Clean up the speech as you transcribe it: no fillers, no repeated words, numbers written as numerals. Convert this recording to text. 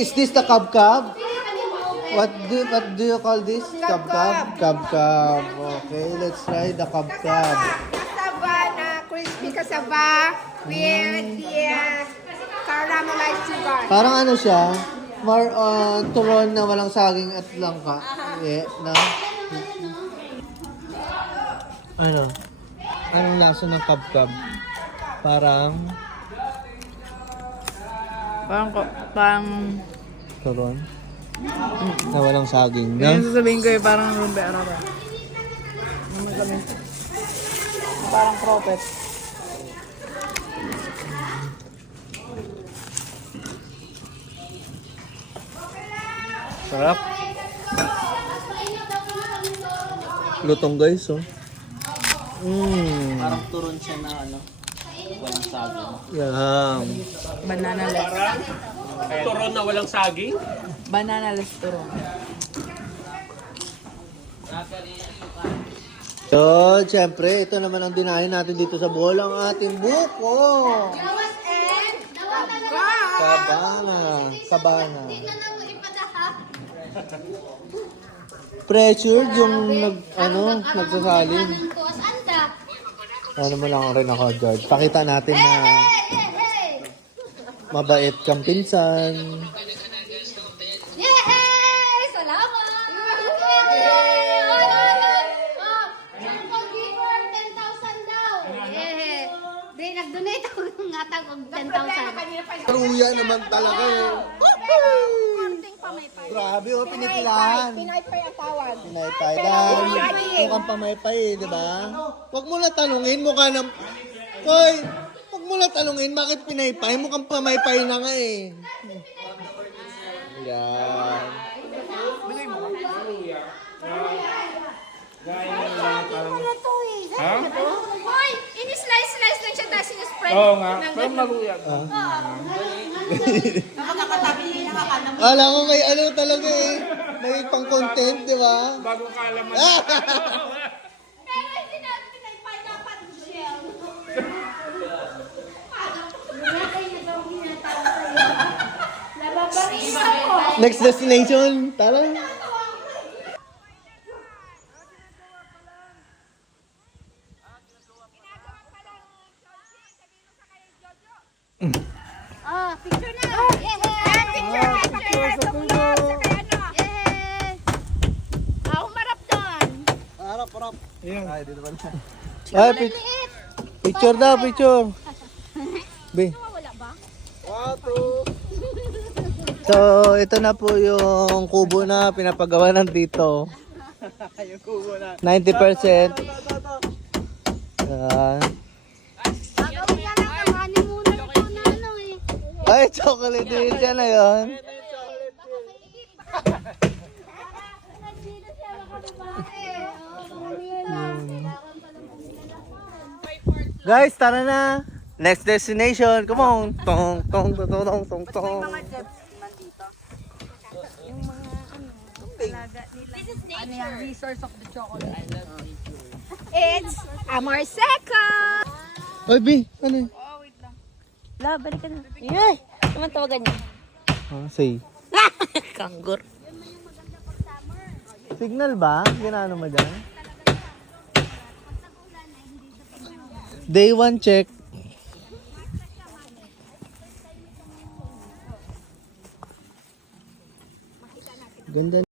Is this the cab-cab? What do you call this? Cab-cab? Cab-cab. Okay, let's try the cab-cab. Kasaba na crispy kasaba with the caramelized sugar. Parang ano siya? More on turon na walang saging at langka. Yeah, na. Ano? Anong lasa ng cab-cab? Parang Parang turon na walang saging, yung no? sasabihin ko parang rumbe arara. Parang propet. Sarap. Lutong guys, oh. Parang turon siya na ano, walang saging. Yan. Banana-less. Turon na walang saging? Banana-less turon. So, siyempre, ito naman ang dinahin natin dito sa bowl, ang ating buko. Sabana. Pressured yung nagsasalin. Ano mo lang rin ako, George. Pakita natin na mabait kang pinsan. Yay! Salamat! Mag-giver, 10,000 daw. Di, nag-donate ako ng atang og 10,000. Truya naman talaga eh. Grabe oh, pinitilahan. Pinaypay ang tawag. Pinaypay. Dahil mukhang pamaypay eh, di ba? Huwag mo na tanungin, mukha ng... Hoy! Huwag mo na tanungin, bakit pinaypay? Mukhang pamaypay na nga eh. Yan. Hoy, ini-slice lang siya tapos in-spread. Oo nga, pero maruyag. Alam mo, may ano talaga eh. May pang-content, di ba? Bagong kaalaman. Pero hindi natin pinaypay dapat shell. Nababangis ako. Next destination, tara. Picture na. Picture sa kulot. Humarap doon. Harap. Ay, dito pala. Ay, picture daw, picture. Be. Wala ba? So, ito na po yung kubo na pinapagawa nandito. Yung kubo na. 90%. Yan. Gagawin na lang ang honeymoon na ito na ano eh. Ay, chocolate din siya na yun. Guys, tara na. Next destination. Come on. Tong, tong, tong, tong, tong, tong. Ano yung resource of the chocolate? It's Amar Seca. Ay, B, ano yun? La, balik ka na. Yay! Naman tawagan niya. Say. Kangur. Signal ba? Ginano mo dyan? Day 1 check. Ganda